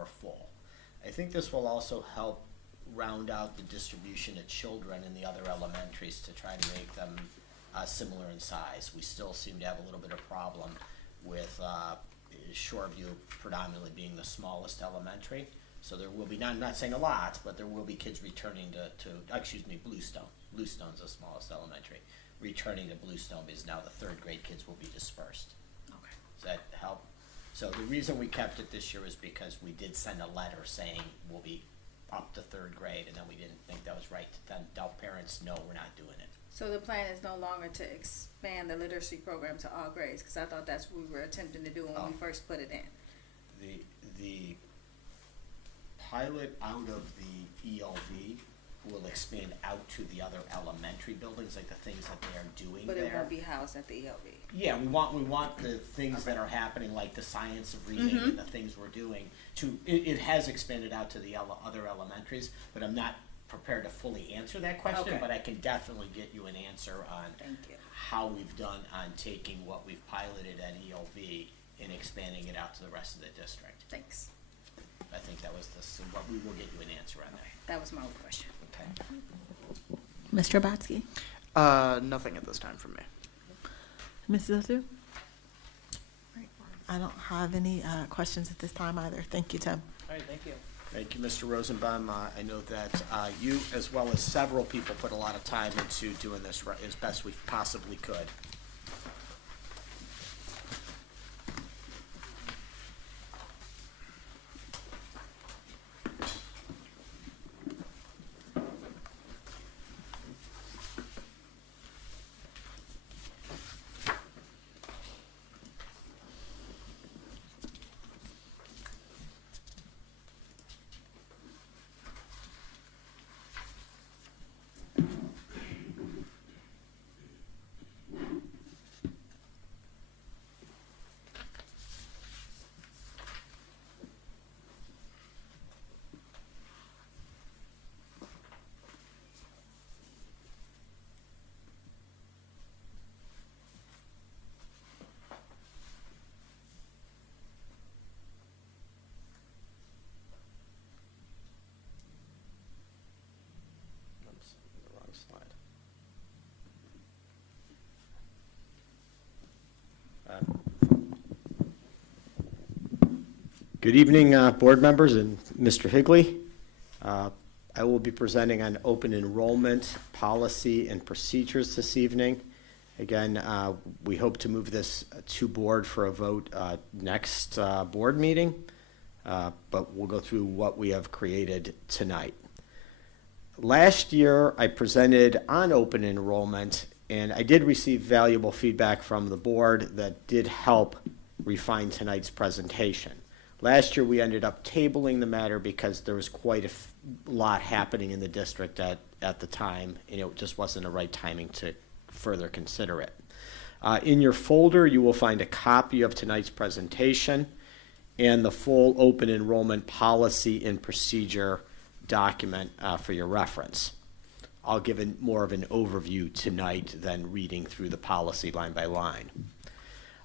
more full. I think this will also help round out the distribution of children in the other elementaries to try to make them similar in size. We still seem to have a little bit of problem with Shoreview predominantly being the smallest elementary. So there will be, I'm not saying a lot, but there will be kids returning to Bluestone. Bluestone's the smallest elementary. Returning to Bluestone because now the third grade kids will be dispersed. Okay. Does that help? So the reason we kept it this year is because we did send a letter saying we'll be up to third grade, and then we didn't think that was right to then tell parents, no, we're not doing it. So the plan is no longer to expand the literacy program to all grades, because I thought that's what we were attempting to do when we first put it in. The pilot out of the ELV will expand out to the other elementary buildings, like the things that they are doing But there. it won't be housed at the ELV. Yeah, we want the things that are happening, like the science of reading and the things we're doing, it has expanded out to the other elementaries, but I'm not prepared to fully answer that question, Okay. but I can definitely get you an answer on Thank you. how we've done on taking what we've piloted at ELV and expanding it out to the rest of the district. Thanks. I think that was but we will get you an answer on that. That was my only question. Okay. Mr. Batsky? Nothing at this time from me. Mrs. Osu? I don't have any questions at this time either. Thank you, Tim. All right, thank you. Thank you, Mr. Rosenbaum. I know that you, as well as several people, put a lot of time into doing this as best we possibly could. Oops, the wrong slide. Good evening, board members and Mr. Higley. I will be presenting on open enrollment policy and procedures this evening. Again, we hope to move this to board for a vote next board meeting, but we'll go through what we have created tonight. Last year, I presented on open enrollment, and I did receive valuable feedback from the board that did help refine tonight's presentation. Last year, we ended up tabling the matter because there was quite a lot happening in the district at the time, and it just wasn't the right timing to further consider it. In your folder, you will find a copy of tonight's presentation and the full open enrollment policy and procedure document for your reference. I'll give more of an overview tonight than reading through the policy line by line.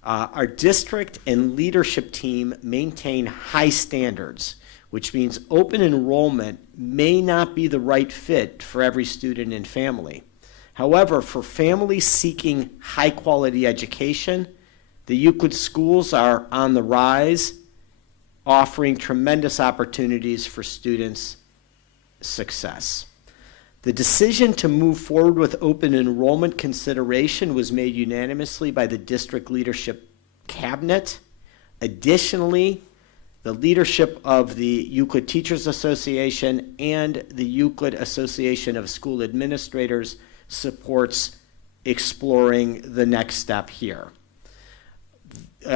Our district and leadership team maintain high standards, which means open enrollment may not be the right fit for every student and family. However, for families seeking high-quality education, the Euclid schools are on the rise, offering tremendous opportunities for students' success. The decision to move forward with open enrollment consideration was made unanimously by the district leadership cabinet. Additionally, the leadership of the Euclid Teachers Association and the Euclid Association of School Administrators supports exploring the next step here.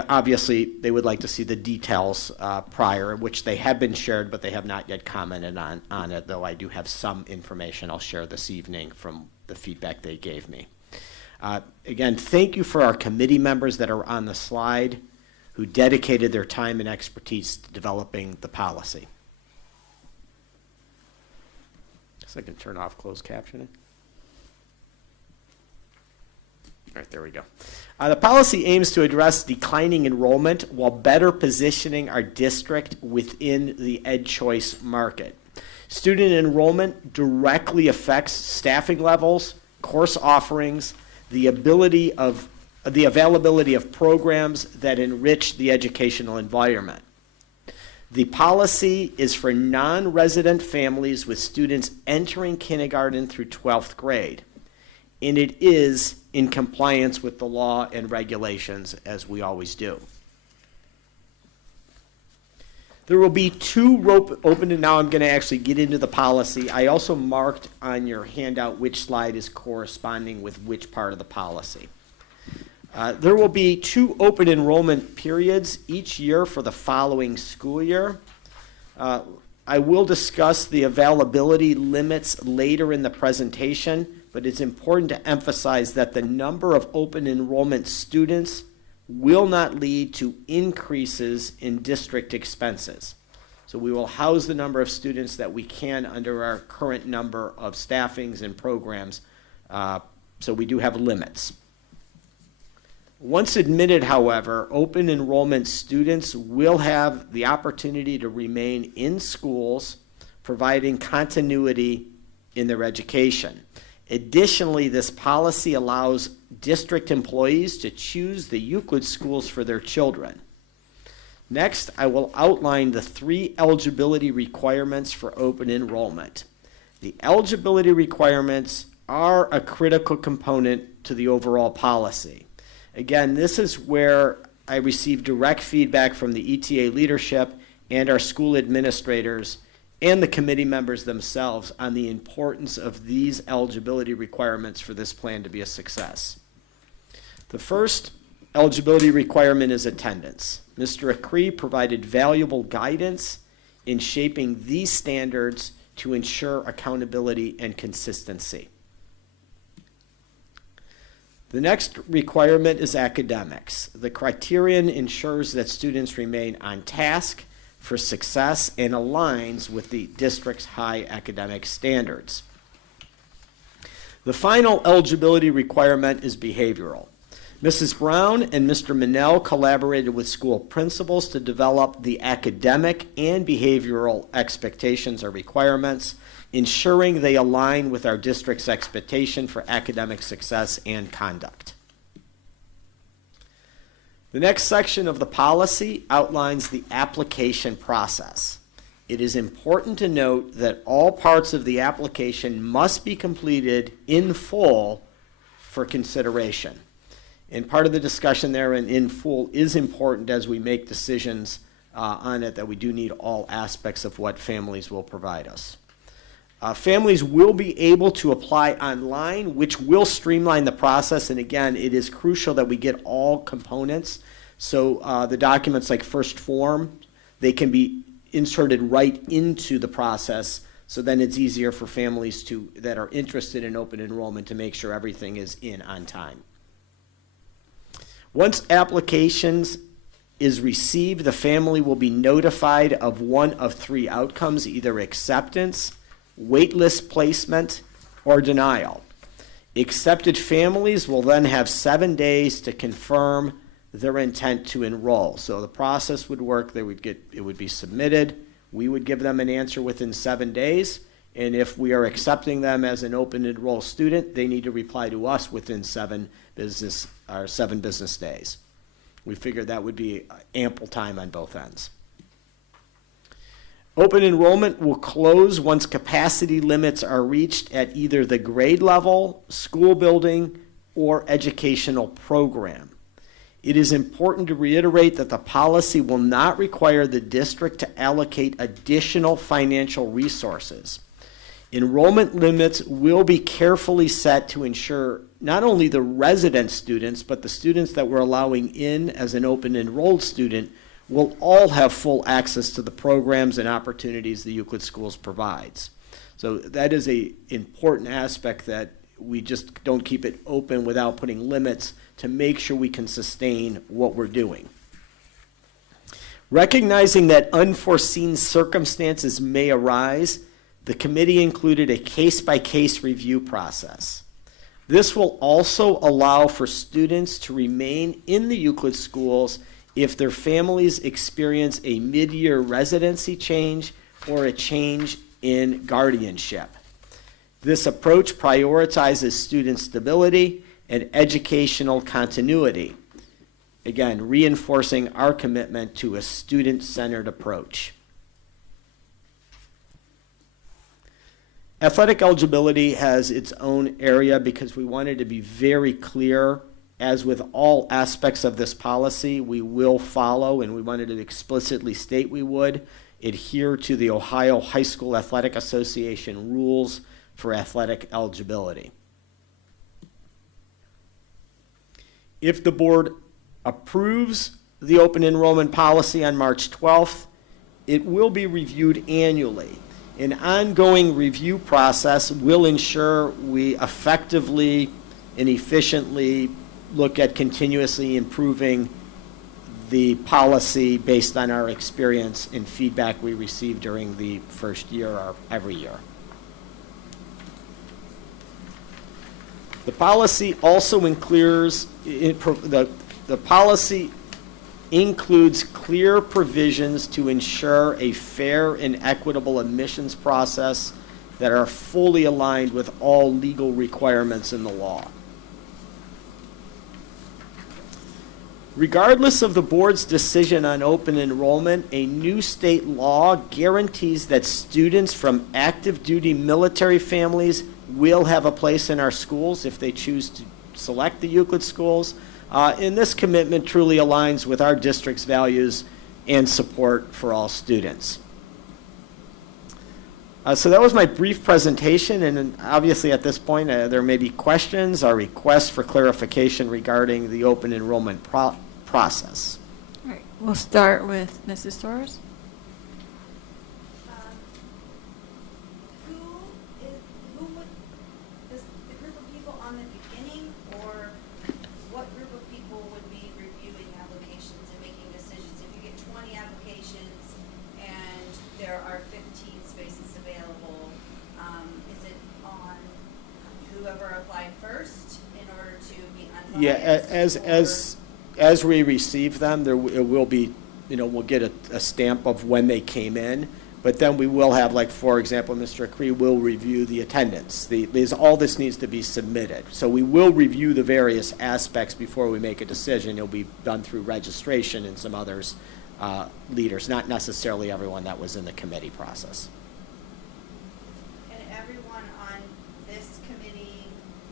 Obviously, they would like to see the details prior, which they have been shared, but they have not yet commented on it, though I do have some information I'll share this evening from the feedback they gave me. Again, thank you for our committee members that are on the slide who dedicated their time and expertise to developing the policy. Guess I can turn off closed captioning. right, there we go. The policy aims to address declining enrollment while better positioning our district within the EdChoice market. Student enrollment directly affects staffing levels, course offerings, the availability of programs that enrich the educational environment. The policy is for non-resident families with students entering kindergarten through 12th grade, and it is in compliance with the law and regulations, as we always do. There will be two open, and now I'm going to actually get into the policy. I also marked on your handout which slide is corresponding with which part of the policy. There will be two open enrollment periods each year for the following school year. I will discuss the availability limits later in the presentation, but it's important to emphasize that the number of open enrollment students will not lead to increases in district expenses. So we will house the number of students that we can under our current number of staffings and programs, so we do have limits. Once admitted, however, open enrollment students will have the opportunity to remain in schools, providing continuity in their education. Additionally, this policy allows district employees to choose the Euclid schools for their children. Next, I will outline the three eligibility requirements for open enrollment. The eligibility requirements are a critical component to the overall policy. Again, this is where I received direct feedback from the ETA leadership and our school administrators and the committee members themselves on the importance of these eligibility requirements for this plan to be a success. The first eligibility requirement is attendance. Mr. Acree provided valuable guidance in shaping these standards to ensure accountability and consistency. The next requirement is academics. The criterion ensures that students remain on task for success and aligns with the district's high academic standards. The final eligibility requirement is behavioral. Mrs. Brown and Mr. Minnell collaborated with school principals to develop the academic and behavioral expectations or requirements, ensuring they align with our district's expectation for academic success and conduct. The next section of the policy outlines the application process. It is important to note that all parts of the application must be completed in full for consideration. And part of the discussion there in full is important as we make decisions on it, that we do need all aspects of what families will provide us. Families will be able to apply online, which will streamline the process. And again, it is crucial that we get all components. So the documents like first form, they can be inserted right into the process. So then it's easier for families that are interested in open enrollment to make sure everything is in on time. Once applications is received, the family will be notified of one of three outcomes, either acceptance, waitlist placement, or denial. Accepted families will then have 7 days to confirm their intent to enroll. So the process would work, it would be submitted, we would give them an answer within 7 days, and if we are accepting them as an open enroll student, they need to reply to us within 7 business days. We figured that would be ample time on both ends. Open enrollment will close once capacity limits are reached at either the grade level, school building, or educational program. It is important to reiterate that the policy will not require the district to allocate additional financial resources. Enrollment limits will be carefully set to ensure not only the resident students, but the students that we're allowing in as an open enrolled student will all have full access to the programs and opportunities the Euclid Schools provides. So that is an important aspect, that we just don't keep it open without putting limits to make sure we can sustain what we're doing. Recognizing that unforeseen circumstances may arise, the committee included a case-by-case review process. This will also allow for students to remain in the Euclid schools if their families experience a mid-year residency change or a change in guardianship. This approach prioritizes student stability and educational continuity, again, reinforcing our commitment to a student-centered approach. Athletic eligibility has its own area because we wanted to be very clear, as with all aspects of this policy, we will follow, and we wanted to explicitly state we would, adhere to the Ohio High School Athletic Association rules for athletic eligibility. If the board approves the open enrollment policy on March 12th, it will be reviewed annually. An ongoing review process will ensure we effectively and efficiently look at continuously improving the policy based on our experience and feedback we receive during the first year or every year. The policy also includes, the policy includes clear provisions to ensure a fair and equitable admissions process that are fully aligned with all legal requirements in the law. Regardless of the board's decision on open enrollment, a new state law guarantees that students from active duty military families will have a place in our schools if they choose to select the Euclid schools. And this commitment truly aligns with our district's values and support for all students. So that was my brief presentation, and obviously at this point there may be questions or requests for clarification regarding the open enrollment process. All right, we'll start with Mrs. Torres. Who would, the group of people on the beginning, or what group of people would be reviewing applications and making decisions? If you get 20 applications and there are 15 spaces available, is it on whoever applied first in order to be unbiased? Yeah, as we receive them, it will be, we'll get a stamp of when they came in, but then we will have, like, for example, Mr. Cree will review the attendance. All this needs to be submitted. So we will review the various aspects before we make a decision. It'll be done through registration and some others, leaders, not necessarily everyone that was in the committee process. And everyone on this committee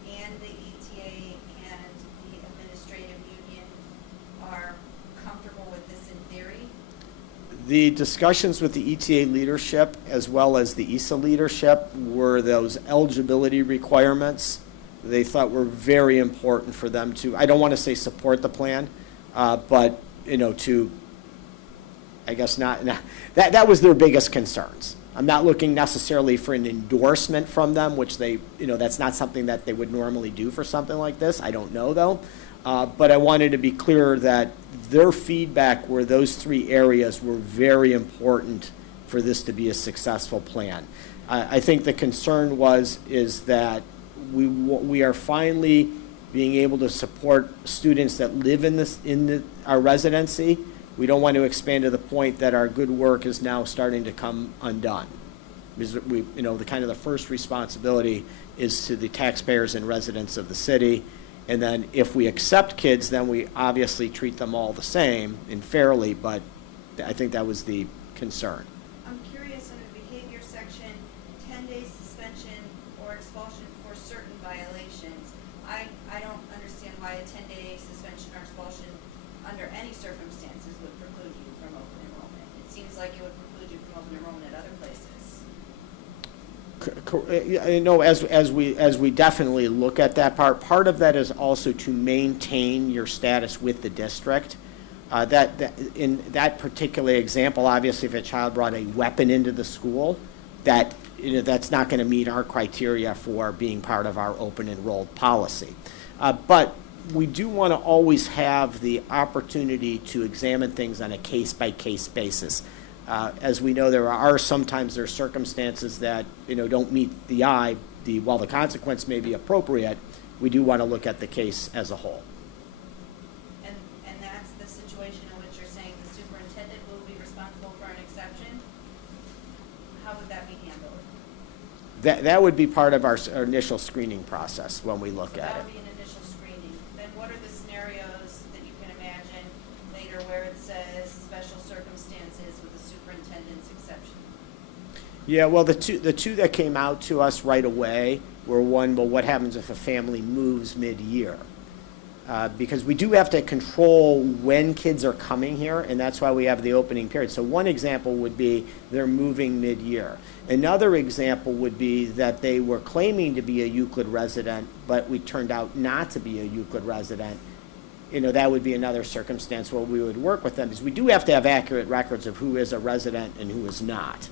and the ETA and the administrative union are comfortable with this in theory? The discussions with the ETA leadership as well as the ESA leadership were those eligibility requirements. They thought were very important for them to, I don't want to say support the plan, but, to, I guess that was their biggest concerns. I'm not looking necessarily for an endorsement from them, which they, that's not something that they would normally do for something like this. I don't know, though. But I wanted to be clear that their feedback were those three areas were very important for this to be a successful plan. I think the concern is that we are finally being able to support students that live in our residency. We don't want to expand to the point that our good work is now starting to come undone. Because the first responsibility is to the taxpayers and residents of the city. And then if we accept kids, then we obviously treat them all the same and fairly, but I think that was the concern. I'm curious, in the behavior section, 10-day suspension or expulsion for certain violations. I don't understand why a 10-day suspension or expulsion under any circumstances would preclude you from open enrollment. It seems like it would preclude you from open enrollment at other places. As we definitely look at that part of that is also to maintain your status with the district. That in that particular example, obviously, if a child brought a weapon into the school, that's not going to meet our criteria for being part of our open enrolled policy. But we do want to always have the opportunity to examine things on a case-by-case basis. As we know, there are circumstances that don't meet the eye. While the consequence may be appropriate, we do want to look at the case as a whole. And that's the situation in which you're saying the superintendent will be responsible for an exception? How would that be handled? That would be part of our our initial screening process when we look So at that it. would be an initial screening. Then what are the scenarios that you can imagine later where it says special circumstances with the superintendent's exception? Yeah, well, the two that came out to us right away were one, well, what happens if a family moves mid-year? Because we do have to control when kids are coming here, and that's why we have the opening period. So one example would be they're moving mid-year. Another example would be that they were claiming to be a Euclid resident, but we turned out not to be a Euclid resident. You know, that would be another circumstance where we would work with them, because we do have to have accurate records of who is a resident and who is not.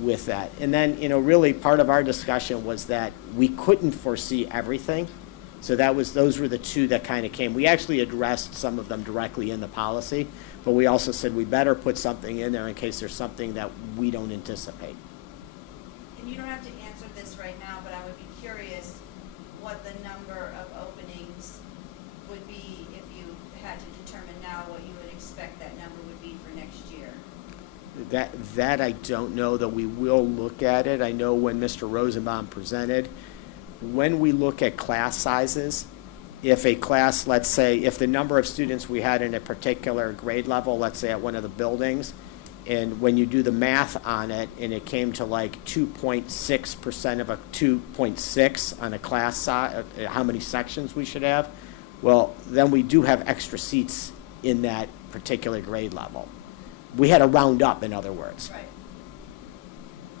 With that. And then, you know, really part of our discussion was that we couldn't foresee everything. So those were the two that kind of came. We actually addressed some of them directly in the policy, but we also said we better put something in there in case there's something that we don't anticipate. And you don't have to answer this right now, but I would be curious what the number of openings would be if you had to determine now what you would expect that number would be for next year. That I don't know, that we will look at it. I know when Mr. Rosenbaum presented, when we look at class sizes, if a class, let's say, if the number of students we had in a particular grade level, let's say at one of the buildings, and when you do the math on it, and it came to like 2.6% of a 2.6 on a class size, how many sections we should have, well, then we do have extra seats in that particular grade level. We had to round up, in other words. Right.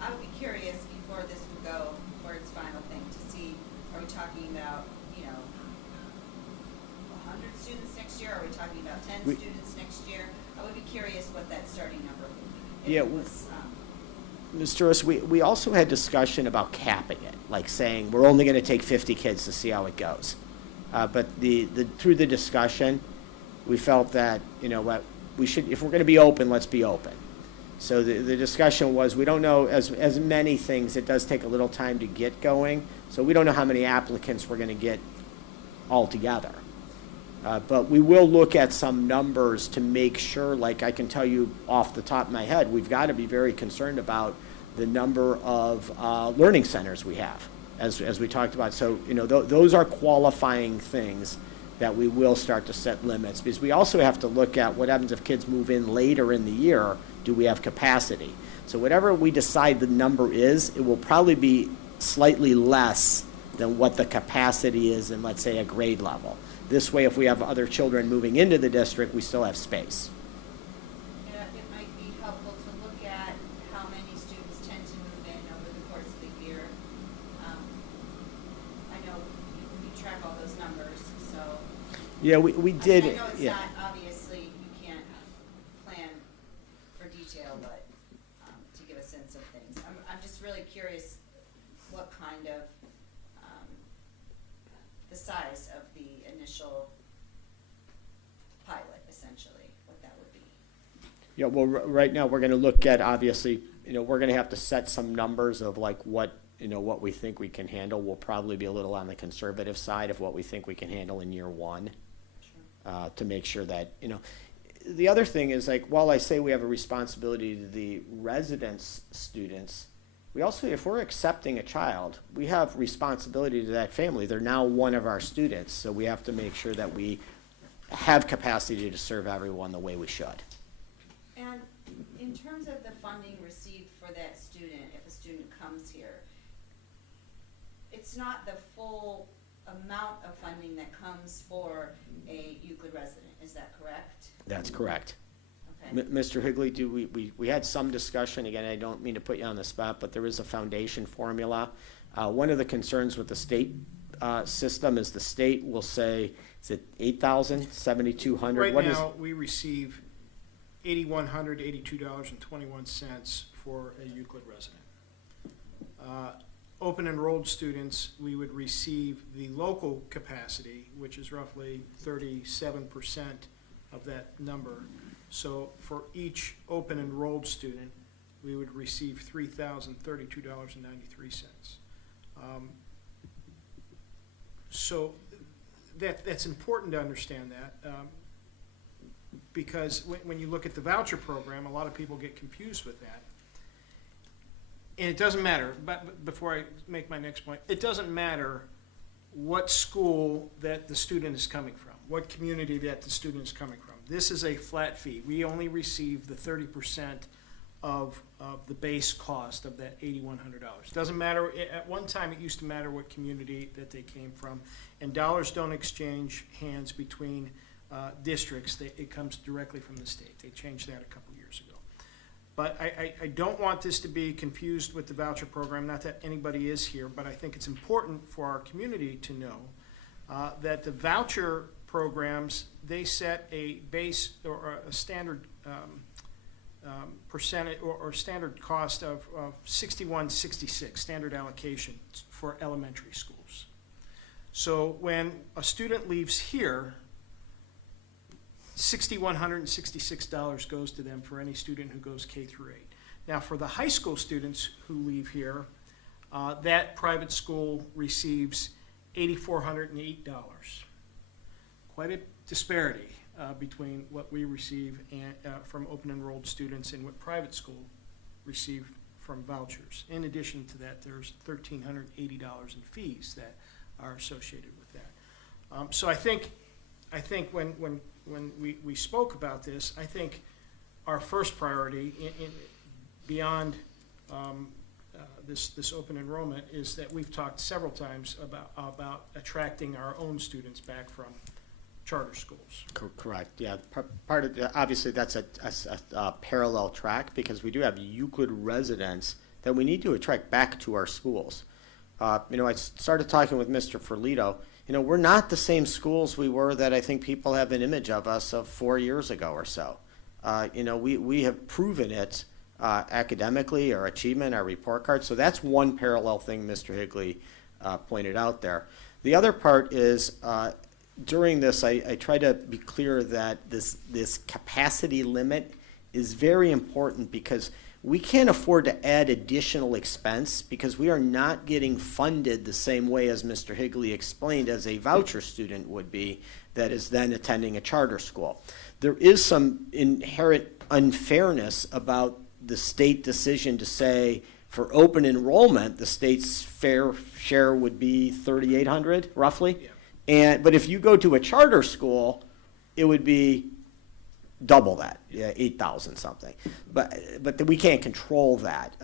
I would be curious before this would go for its final thing to see, are we talking about, 100 students next year? Are we talking about 10 students next year? I would be curious what that starting number would be. Yeah, If it was, Mr. Russ, we also had discussion about capping it, like saying we're only going to take 50 kids to see how it goes. But through the discussion, we felt that, you know what, we should, if we're going to be open, let's be open. So the discussion was, we don't know, as many things, it does take a little time to get going, so we don't know how many applicants we're going to get altogether. But we will look at some numbers to make sure, like I can tell you off the top of my head, we've got to be very concerned about the number of learning centers we have, as we talked about. So, you know, those are qualifying things that we will start to set limits, because we also have to look at what happens if kids move in later in the year. Do we have capacity? So whatever we decide the number is, it will probably be slightly less than what the capacity is in, let's say, a grade level. This way, if we have other children moving into the district, we still have space. it might be helpful to look at how many students tend to move in over the course of the year. I know you track all those numbers, so. Yeah, we did. I know it's Yeah. not, obviously, you can't plan for detail, but to give a sense of things. I'm just really curious what kind of, the size of the initial pilot, essentially, what that would be. Yeah, well, right now, we're going to look at, obviously, you know, we're going to have to set some numbers of like what we think we can handle. We'll probably be a little on the conservative side of what we think we can handle in year one. To make sure that, you know, the other thing is, like, while I say we have a responsibility to the residence students, we also, if we're accepting a child, we have responsibility to that family. They're now one of our students, so we have to make sure that we have capacity to serve everyone the way we should. And in terms of the funding received for that student, if a student comes here, it's not the full amount of funding that comes for a Euclid resident, is that correct? That's correct. Okay. Mr. Higley, we had some discussion, again, I don't mean to put you on the spot, but there is a foundation formula. One of the concerns with the state system is the state will say, is it 8,000, 7,200? Right What is? now, we receive $8,182.21 for a Euclid resident. Open enrolled students, we would receive the local capacity, which is roughly 37% of that number. So for each open enrolled student, we would receive $3,032.93. So that's important to understand that, because when you look at the voucher program, a lot of people get confused with that. And it doesn't matter, but before I make my next point, it doesn't matter what school that the student is coming from, what community that the student is coming from. This is a flat fee. We only receive the 30% of the base cost of that $8,100. Doesn't matter, at one time it used to matter what community that they came from, and dollars don't exchange hands between districts. It comes directly from the state. They changed that a couple years ago. But I don't want this to be confused with the voucher program, not that anybody is here, but I think it's important for our community to know that the voucher programs, they set a base or a standard percentage or standard cost of 61.66 standard allocation for elementary schools. So when a student leaves here, $6,166 goes to them for any student who goes K through 8. Now, for the high school students who leave here, that private school receives $8,408. Quite a disparity between what we receive from open enrolled students and what private school receive from vouchers. In addition to that, there's $1,380 in fees that are associated with that. So I think when we spoke about this, I think our first priority beyond this open enrollment is that we've talked several times about attracting our own students back from charter schools. Correct, yeah. Part of, obviously, that's a parallel track, because we do have Euclid residents that we need to attract back to our schools. I started talking with Mr. Ferlito. We're not the same schools we were that I think people have an image of us of 4 years ago or so. We have proven it academically, our achievement, our report card. So that's one parallel thing Mr. Higley pointed out there. The other part is, during this, I try to be clear that this capacity limit is very important, because we can't afford to add additional expense, because we are not getting funded the same way as Mr. Higley explained as a voucher student would be that is then attending a charter school. There is some inherent unfairness about the state decision to say for open enrollment, the state's fair share would be $3,800 roughly. Yeah. But if you go to a charter school, it would be double that, 8,000 something. But we can't control that.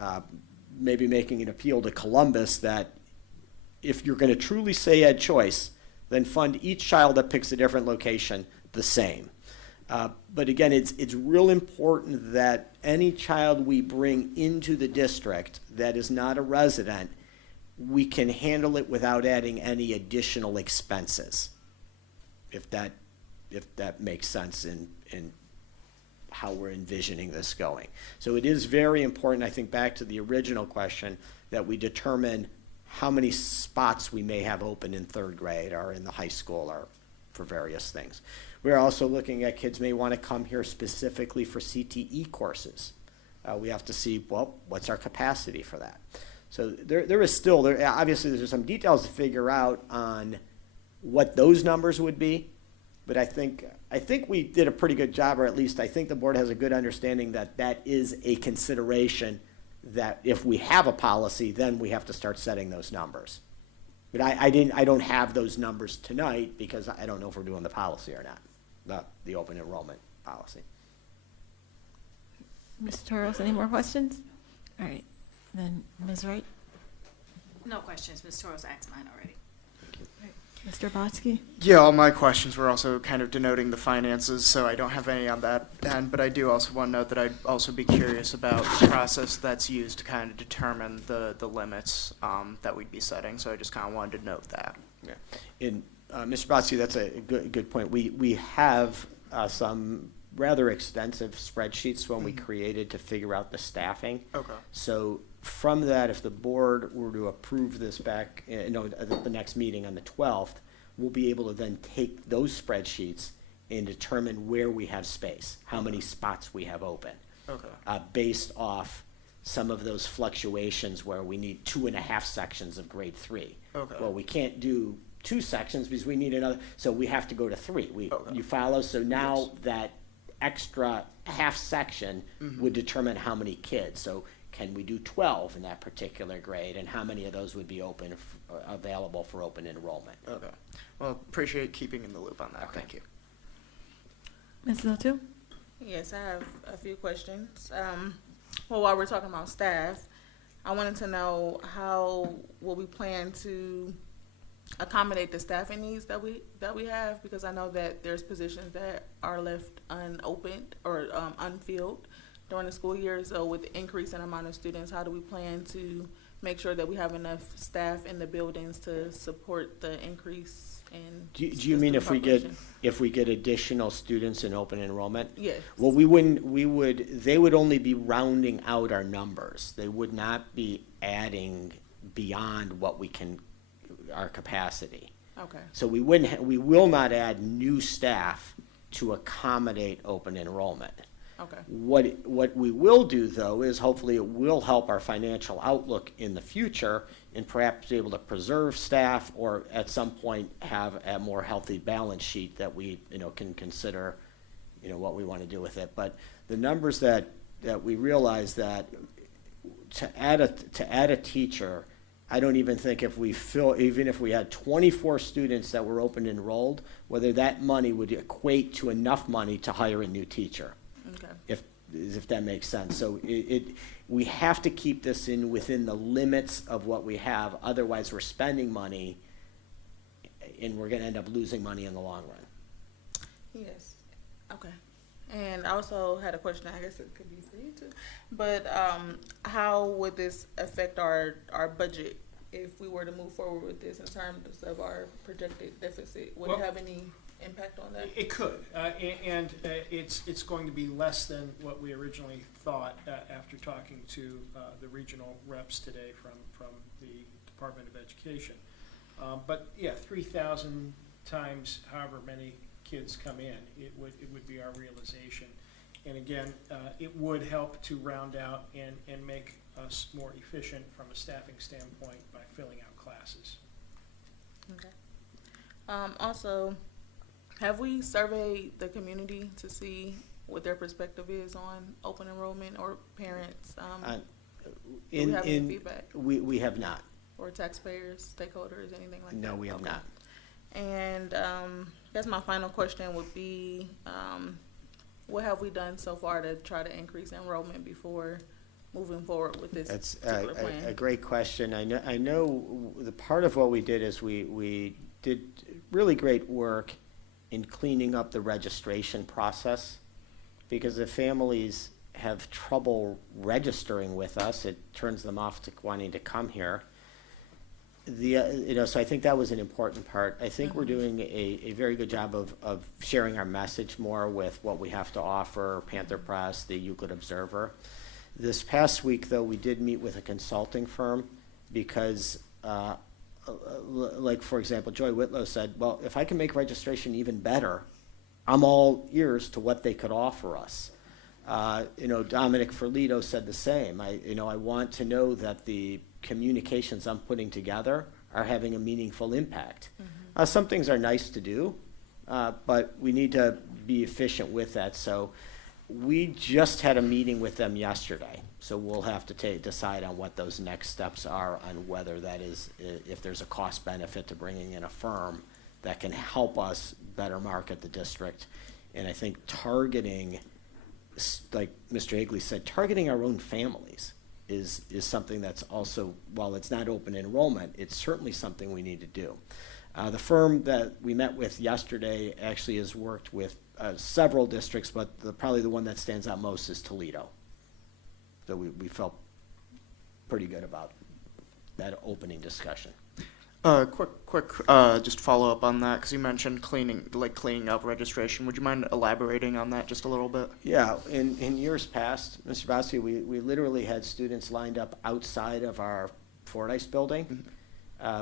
Maybe making an appeal to Columbus that if you're going to truly say ed choice, then fund each child that picks a different location the same. But again, it's real important that any child we bring into the district that is not a resident, we can handle it without adding any additional expenses, if that makes sense in how we're envisioning this going. So it is very important, I think, back to the original question, that we determine how many spots we may have open in third grade or in the high school or for various things. We're also looking at kids may want to come here specifically for CTE courses. We have to see, well, what's our capacity for that? So there is still, obviously there's some details to figure out on what those numbers would be, but I think we did a pretty good job, or at least I think the board has a good understanding that that is a consideration, that if we have a policy, then we have to start setting those numbers. But I don't have those numbers tonight, because I don't know if we're doing the policy or not, the open enrollment policy. Ms. Toros, any more questions? All right, then Ms. Wright, No questions, Ms. Torres asked mine already. Mr. Botsky? Yeah, all my questions were also kind of denoting the finances, so I don't have any on that end, but I do also want to note that I'd also be curious about the process that's used to kind of determine the limits that we'd be setting, so I just kind of wanted to note that. Yeah. And Mr. Botsky, that's a good point. We have some rather extensive spreadsheets when we created to figure out the staffing. Okay. So from that, if the board were to approve this back, at the next meeting on the 12th, we'll be able to then take those spreadsheets and determine where we have space, how many spots we have open. Okay. Based off some of those fluctuations where we need 2.5 sections of grade 3. Okay. Well, we can't do 2 sections because we need another, so we have to go to 3. You follow? So now that extra half section would determine how many kids. So can we do 12 in that particular grade, and how many of those would be available for open enrollment? Okay. Well, appreciate keeping in the loop on that. Okay. Thank you. Ms. Latu? Yes, I have a few questions. Well, while we're talking about staff, I wanted to know how will we plan to accommodate the staffing needs that we have, because I know that there's positions that are left unopened or unfilled during the school year. So with the increase in amount of students, how do we plan to make sure that we have enough staff in the buildings to support the increase in? Do you mean student if we get additional students in open enrollment? Yes. Well, they would only be rounding out our numbers. They would not be adding beyond what our capacity. Okay. So we will not add new staff to accommodate open enrollment. Okay. What we will do, though, is hopefully it will help our financial outlook in the future and perhaps be able to preserve staff, or at some point have a more healthy balance sheet that we, can consider, what we want to do with it. But the numbers that we realize that to add a teacher, I don't even think even if we had 24 students that were open enrolled, whether that money would equate to enough money to hire a new teacher. Okay. If that makes sense. So we have to keep this within the limits of what we have. Otherwise, we're spending money, and we're going to end up losing money in the long run. Yes. Okay. And I also had a question, I guess it could be for you too. But how would this affect our budget if we were to move forward with this in terms of our projected deficit? Would it have any impact on that? It could, and it's going to be less than what we originally thought after talking to the regional reps today from the Department of Education. But yeah, 3,000 times however many kids come in, it would be our realization. And again, it would help to round out and make us more efficient from a staffing standpoint by filling out classes. Okay. Also, have we surveyed the community to see what their perspective is on open enrollment, or parents? Do we have any feedback? We have not. Or taxpayers, stakeholders, anything like that? No, we have Okay. not. And I guess my final question would be, what have we done so far to try to increase enrollment before moving forward with this That's particular plan? a great question. I know the part of what we did is we did really great work in cleaning up the registration process, because if families have trouble registering with us, it turns them off to wanting to come here. So I think that was an important part. I think we're doing a very good job of sharing our message more with what we have to offer, Panther Press, the Euclid Observer. This past week, though, we did meet with a consulting firm because, like, for example, Joy Whitlow said, well, if I can make registration even better, I'm all ears to what they could offer us. Dominic Ferlito said the same. I want to know that the communications I'm putting together are having a meaningful impact. Some things are nice to do, but we need to be efficient with that. So we just had a meeting with them yesterday, so we'll have to decide on what those next steps are, on whether that is, if there's a cost benefit to bringing in a firm that can help us better market the district. And I think targeting, like Mr. Higley said, targeting our own families is something that's also, while it's not open enrollment, it's certainly something we need to do. The firm that we met with yesterday actually has worked with several districts, but probably the one that stands out most is Toledo. So we felt pretty good about that opening discussion. Quick, just follow up on that, because you mentioned cleaning up registration. Would you mind elaborating on that just a little bit? Yeah, in years past, Mr. Bosky, we literally had students lined up outside of our Fordyce building.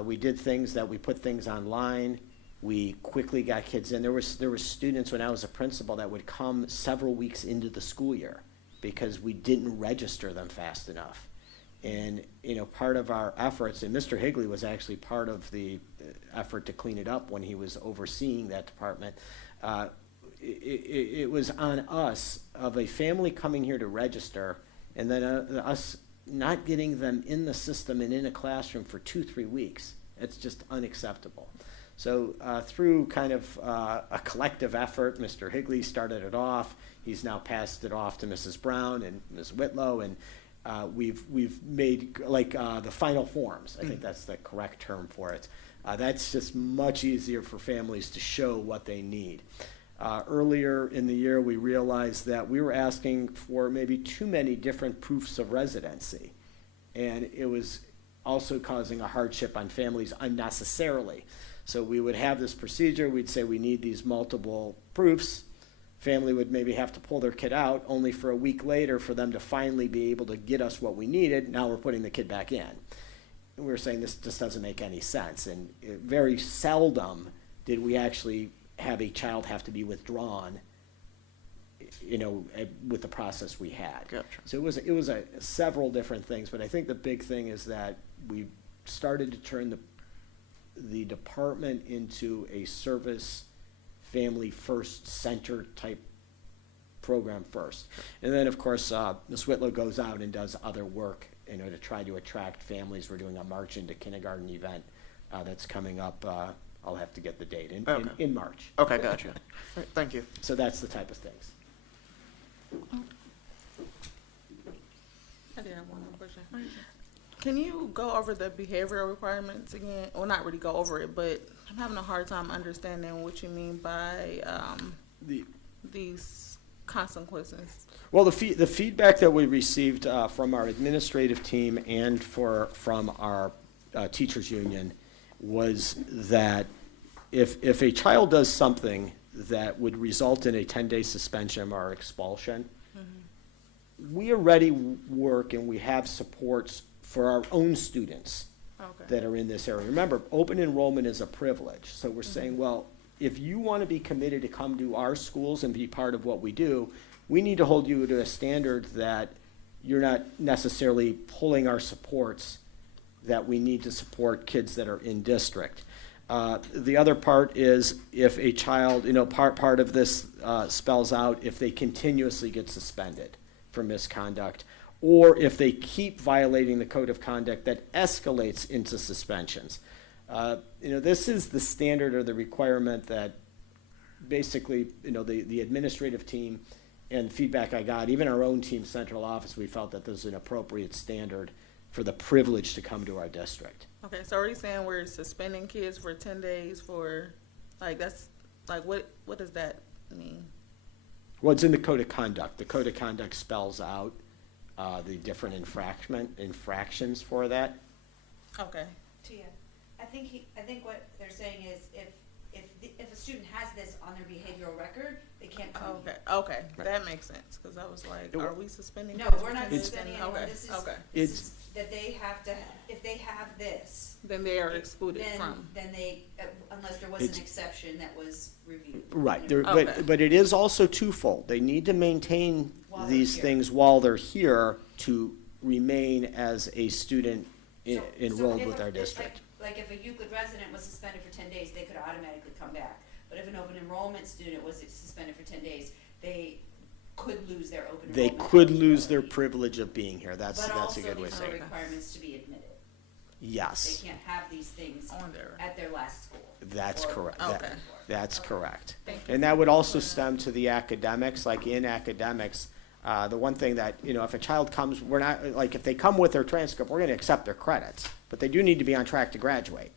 We did things that we put things online. We quickly got kids in. There were students when I was a principal that would come several weeks into the school year because we didn't register them fast enough. And, part of our efforts, and Mr. Higley was actually part of the effort to clean it up when he was overseeing that department. It was on us of a family coming here to register and then us not getting them in the system and in a classroom for 2-3 weeks. It's just unacceptable. So through kind of a collective effort, Mr. Higley started it off. He's now passed it off to Mrs. Brown and Ms. Whitlow, and we've made like the final forms. I think that's the correct term for it. That's just much easier for families to show what they need. Earlier in the year, we realized that we were asking for maybe too many different proofs of residency, and it was also causing a hardship on families unnecessarily. So we would have this procedure, we'd say we need these multiple proofs. Family would maybe have to pull their kid out, only for a week later for them to finally be able to get us what we needed. Now we're putting the kid back in. And we were saying this just doesn't make any sense. And very seldom did we actually have a child have to be withdrawn, with the process we had. Gotcha. So it was several different things, but I think the big thing is that we started to turn the department into a service family first center type program first. And then, of course, Ms. Whitlow goes out and does other work, to try to attract families. We're doing a March into Kindergarten event that's coming up. I'll have to get the date in March. Okay, gotcha. All right, thank you. So that's the type of things. I did have one more question. Can you go over the behavioral requirements again? Well, not really go over it, but I'm having a hard time understanding what you mean by these consequences. Well, the feedback that we received from our administrative team and from our teachers union was that if a child does something that would result in a 10-day suspension or expulsion, we already work and we have supports for our own students that are in this area. Remember, open enrollment is a privilege. So we're saying, well, if you want to be committed to come to our schools and be part of what we do, we need to hold you to a standard that you're not necessarily pulling our supports that we need to support kids that are in district. The other part is if a child, part of this spells out if they continuously get suspended for misconduct, or if they keep violating the code of conduct that escalates into suspensions. This is the standard or the requirement that basically, the administrative team and feedback I got, even our own team central office, we felt that this is an appropriate standard for the privilege to come to our district. Okay, so are you saying we're suspending kids for 10 days for, what does that mean? Well, it's in the code of conduct. The code of conduct spells out the different infractions for that. Okay. Tia, I think what they're saying is if a student has this on their behavioral record, they can't come here. Okay, that makes sense, because I was like, are we suspending? No, kids we're for not 10 days? suspending anyone. Okay, This is, okay. this is that they have to, if they have this, Then they are excluded from. then they, unless there was an It's- exception that was reviewed. Right, Okay. but it is also twofold. They need to maintain While they're these here. things while they're here to remain as a student So enrolled if with a- our it's district. Like if a Euclid resident was suspended for 10 days, they could automatically come back. But if an open enrollment student was suspended for 10 days, they could lose their open They enrollment. could lose their eligibility. privilege of being here. That's But a also good way of these are saying it. requirements to be admitted. They Yes, can't have these things On there. at their last school. that's or- correct. Okay. That- That's Okay. correct. Thank you. And that would also stem to the academics, like in academics, the one thing that, if a child comes, we're not, like, if they come with their transcript, we're gonna accept their credits, but they do need to be on track to graduate.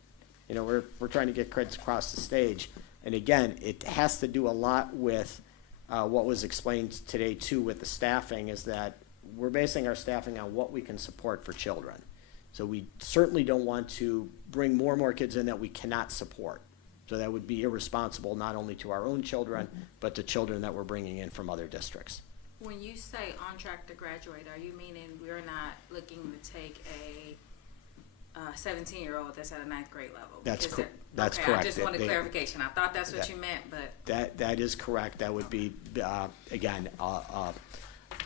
We're trying to get credits across the stage. And again, it has to do a lot with, what was explained today too with the staffing, is that we're basing our staffing on what we can support for children. So we certainly don't want to bring more and more kids in that we cannot support. So that would be irresponsible not only to our own children, but to children that we're bringing in from other districts. When you say on track to graduate, are you meaning we're not looking to take a 17-year-old that's at a 9th grade level? That's Because that's okay, correct. I just wanted They- clarification. I thought that's what that- you meant, but That is correct. That would be, again,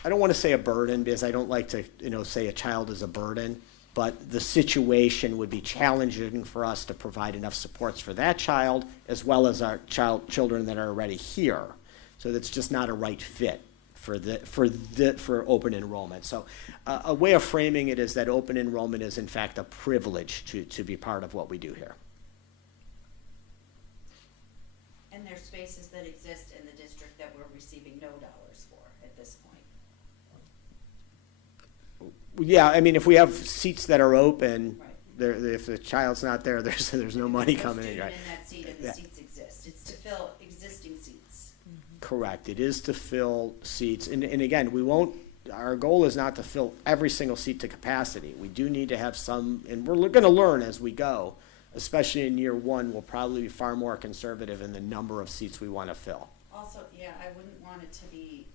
I don't want to say a burden, because I don't like to, say a child is a burden, but the situation would be challenging for us to provide enough supports for that child, as well as our children that are already here. So that's just not a right fit for open enrollment. So a way of framing it is that open enrollment is in fact a privilege to be part of what we do here. And there's spaces that exist in the district that we're receiving no dollars for at this point. Yeah, I mean, if we have seats that are open, Right. if the child's not there, there's no money No coming in, student right? in that seat and the Yeah. seats exist. It's to fill existing seats. Correct. It is to fill seats. And again, our goal is not to fill every single seat to capacity. We do need to have some, and we're going to learn as we go, especially in year one, we'll probably be far more conservative in the number of seats we want to fill. Also, yeah, I wouldn't want it to be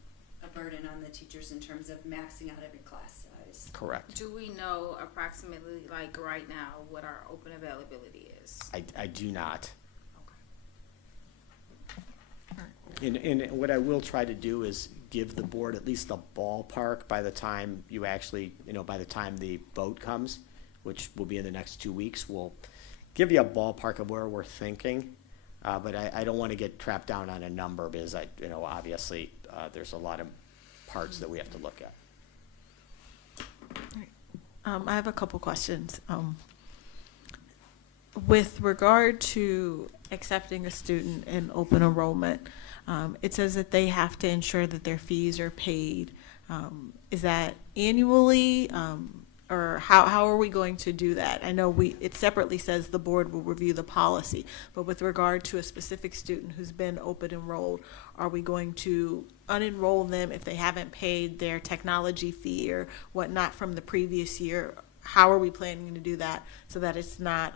a burden on the teachers in terms of maxing out every class size. Correct. Do we know approximately, like right now, what our open availability is? I do not. Okay. And what I will try to do is give the board at least a ballpark by the time you actually, by the time the vote comes, which will be in the next 2 weeks. We'll give you a ballpark of where we're thinking, but I don't want to get trapped down on a number because obviously there's a lot of parts that we have to look at. I have a couple questions. With regard to accepting a student in open enrollment, it says that they have to ensure that their fees are paid. Is that annually, or how are we going to do that? I know it separately says the board will review the policy, but with regard to a specific student who's been open enrolled, are we going to unenroll them if they haven't paid their technology fee or whatnot from the previous year? How are we planning to do that so that it's not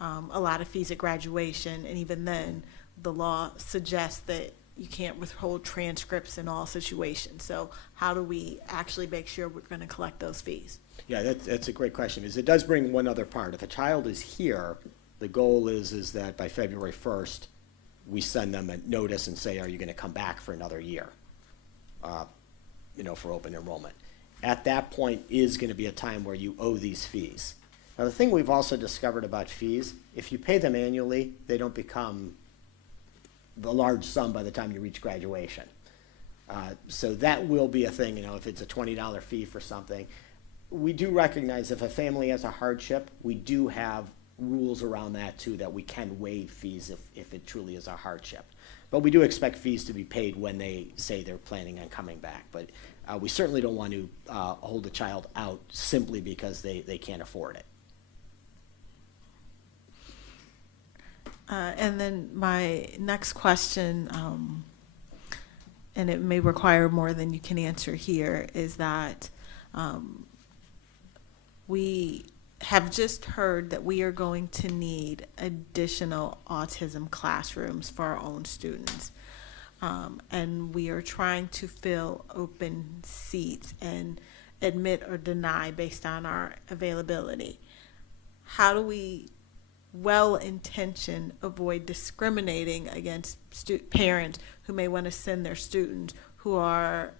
a lot of fees at graduation? And even then, the law suggests that you can't withhold transcripts in all situations. So how do we actually make sure we're going to collect those fees? Yeah, that's a great question, because it does bring one other part. If a child is here, the goal is that by February 1st, we send them a notice and say, are you going to come back for another year, for open enrollment? At that point is going to be a time where you owe these fees. Now, the thing we've also discovered about fees, if you pay them annually, they don't become a large sum by the time you reach graduation. So that will be a thing, if it's a $20 fee for something. We do recognize if a family has a hardship, we do have rules around that too, that we can waive fees if it truly is a hardship. But we do expect fees to be paid when they say they're planning on coming back. But we certainly don't want to hold a child out simply because they can't afford it. And then my next question, and it may require more than you can answer here, is that we have just heard that we are going to need additional autism classrooms for our own students. And we are trying to fill open seats and admit or deny based on our availability. How do we well-intentioned avoid discriminating against parents who may want to send their students who are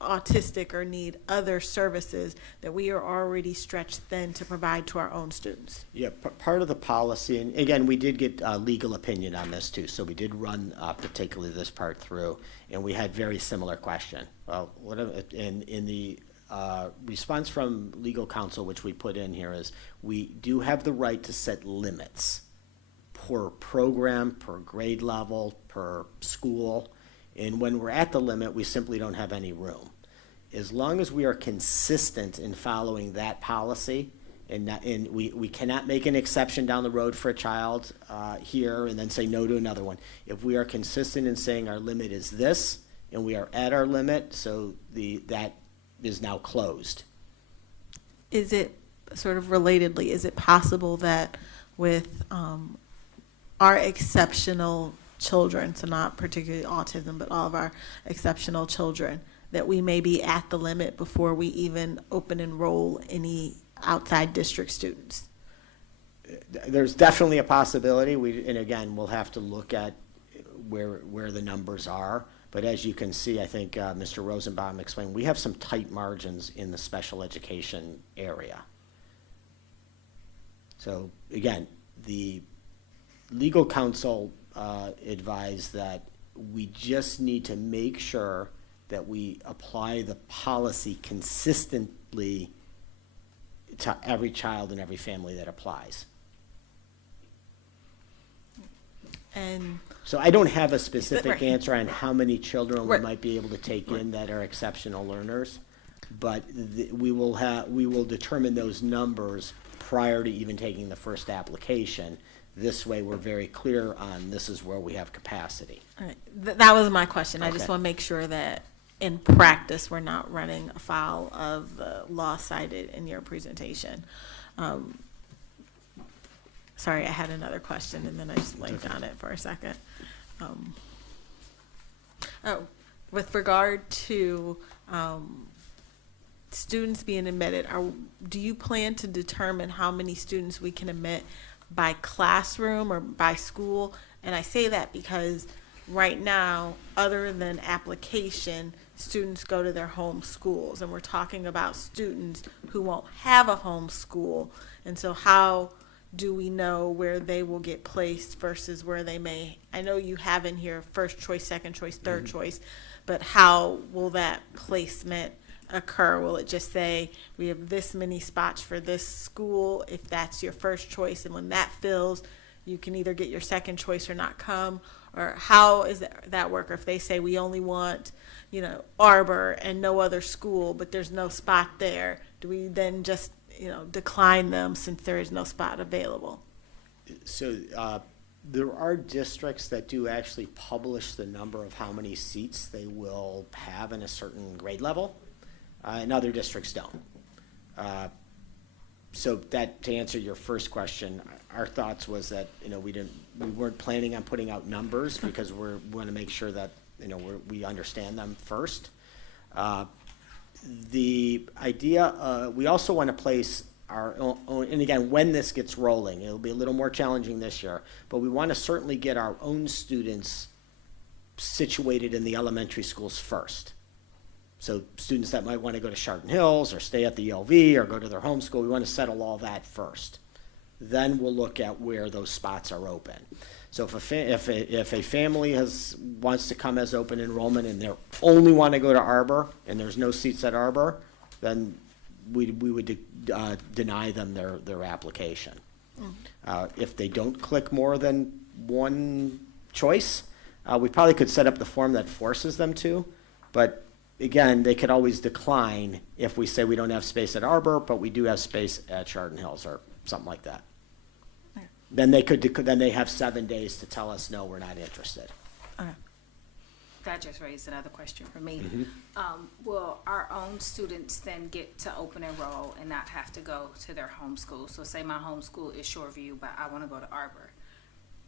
autistic or need other services that we are already stretched thin to provide to our own students? Yeah, part of the policy, and again, we did get legal opinion on this too, so we did run particularly this part through, and we had very similar question. Well, in the response from legal counsel, which we put in here, is we do have the right to set limits per program, per grade level, per school. And when we're at the limit, we simply don't have any room. As long as we are consistent in following that policy, and we cannot make an exception down the road for a child here and then say no to another one. If we are consistent in saying our limit is this, and we are at our limit, so that is now closed. Is it, sort of relatedly, is it possible that with our exceptional children, so not particularly autism, but all of our exceptional children, that we may be at the limit before we even open enroll any outside district students? There's definitely a possibility. And again, we'll have to look at where the numbers are. But as you can see, I think Mr. Rosenbaum explained, we have some tight margins in the special education area. So again, the legal counsel advised that we just need to make sure that we apply the policy consistently to every child and every family that applies. And So I don't have a specific Right. answer on how many children we Right. might be able to take in that are exceptional learners, but we will determine those numbers prior to even taking the first application. This way, we're very clear on this is where we have capacity. all right, that was my question. I just Okay. want to make sure that in practice, we're not running afoul of the law cited in your presentation. Sorry, I had another question and then I just blanked on it for a second. With regard to students being admitted, do you plan to determine how many students we can admit by classroom or by school? And I say that because right now, other than application, students go to their home schools, and we're talking about students who won't have a home school. And so how do we know where they will get placed versus where they may, I know you have in here first choice, second choice, third choice, but how will that placement occur? Will it just say, we have this many spots for this school, if that's your first choice, and when that fills, you can either get your second choice or not come? Or how is that work? Or if they say, we only want, Arbor and no other school, but there's no spot there, do we then just, decline them since there is no spot available? So there are districts that do actually publish the number of how many seats they will have in a certain grade level, and other districts don't. So that, to answer your first question, our thoughts was that, we weren't planning on putting out numbers because we want to make sure that, we understand them first. The idea, we also want to place our own, and again, when this gets rolling, it'll be a little more challenging this year, but we want to certainly get our own students situated in the elementary schools first. So students that might want to go to Chardon Hills or stay at the ELV or go to their home school, we want to settle all that first. Then we'll look at where those spots are open. So if a family wants to come as open enrollment and they only want to go to Arbor and there's no seats at Arbor, then we would deny them their application. If they don't click more than one choice, we probably could set up the form that forces them to, but again, they could always decline if we say we don't have space at Arbor, but we do have space at Chardon Hills or something like that. Then they have 7 days to tell us, no, we're not interested. That just raised another question for me. Will our own students then get to open enroll and not have to go to their home school? So say my home school is Shoreview, but I want to go to Arbor.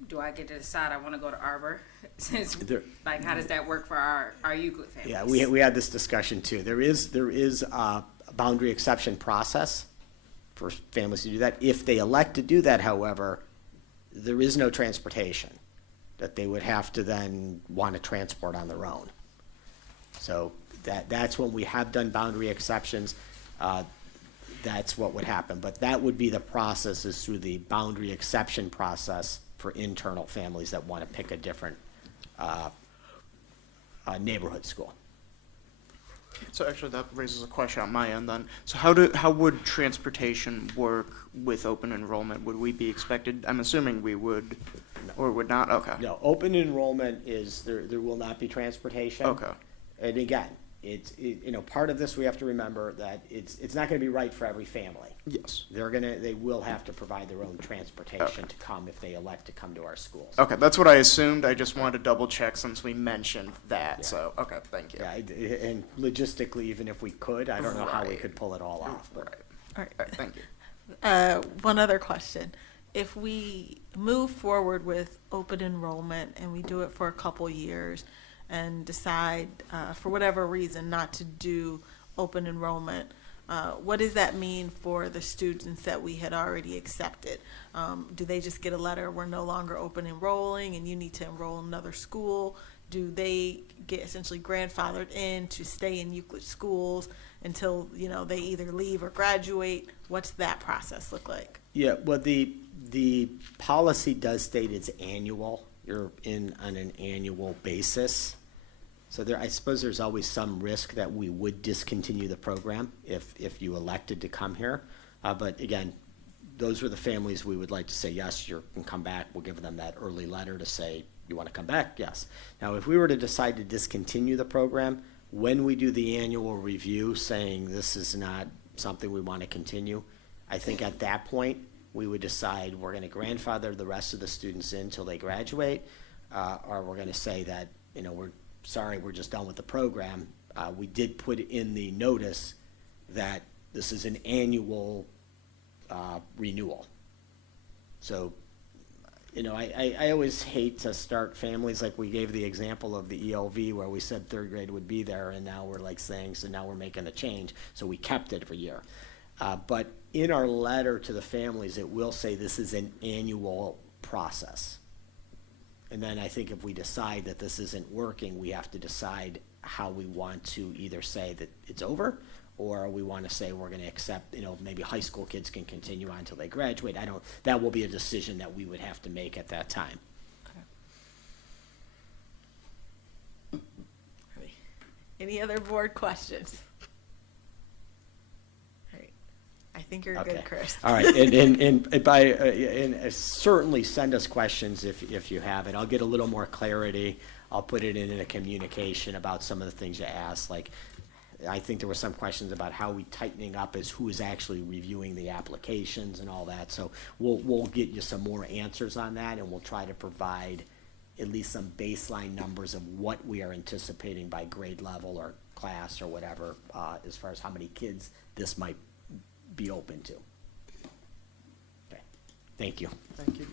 Do I get to decide I want to go to Arbor? Since, how does that work for our Euclid families? Yeah, we had this discussion too. There is a boundary exception process for families to do that. If they elect to do that, however, there is no transportation that they would have to then want to transport on their own. So that's when we have done boundary exceptions. That's what would happen. But that would be the process, is through the boundary exception process for internal families that want to pick a different neighborhood school. So actually, that raises a question on my end then. So how would transportation work with open enrollment? Would we be expected, I'm assuming we would, or would not? Okay. No, open enrollment is, there will not be transportation. Okay. And again, part of this we have to remember that it's not gonna be right for every family. Yes. They will have to provide their own transportation to come if they elect to come to our schools. Okay, that's what I assumed. I just wanted to double check since we mentioned that. Yeah. So, okay, thank you. Yeah, and logistically, even if we could, I don't know how we Right. could pull it all off, but. Right. All right. All right, thank you. One other question. If we move forward with open enrollment and we do it for a couple years and decide, for whatever reason, not to do open enrollment, what does that mean for the students that we had already accepted? Do they just get a letter, we're no longer open enrolling and you need to enroll in another school? do they get essentially grandfathered in to stay in Euclid schools until, you know, they either leave or graduate? What's that process look like? Yeah, well, the policy does state it's annual. You're in on an annual basis. So there, I suppose there's always some risk that we would discontinue the program if you elected to come here. But again, those were the families we would like to say, yes, you can come back. We'll give them that early letter to say, you want to come back? Yes. Now, if we were to decide to discontinue the program, when we do the annual review saying this is not something we want to continue, I think at that point, we would decide we're going to grandfather the rest of the students in until they graduate, or we're going to say that, you know, we're sorry, we're just done with the program. We did put in the notice that this is an annual renewal. So, you know, I always hate to start families, like we gave the example of the ELV where we said third grade would be there, and now we're like saying, so now we're making a change. So we kept it every year. But in our letter to the families, it will say this is an annual process. And then I think if we decide that this isn't working, we have to decide how we want to either say that it's over, or we want to say we're going to accept, you know, maybe high school kids can continue on until they graduate. That will be a decision that we would have to make at that time. Any other board questions? All right. I think you're Okay. good, Chris. All right, and certainly send us questions if you have it. I'll get a little more clarity. I'll put it in a communication about some of the things you asked. Like, I think there were some questions about how we tightening up as who is actually reviewing the applications and all that. So we'll get you some more answers on that, and we'll try to provide at least some baseline numbers of what we are anticipating by grade level or class or whatever, as far as how many kids this might be open to. Okay, thank you. Thank you.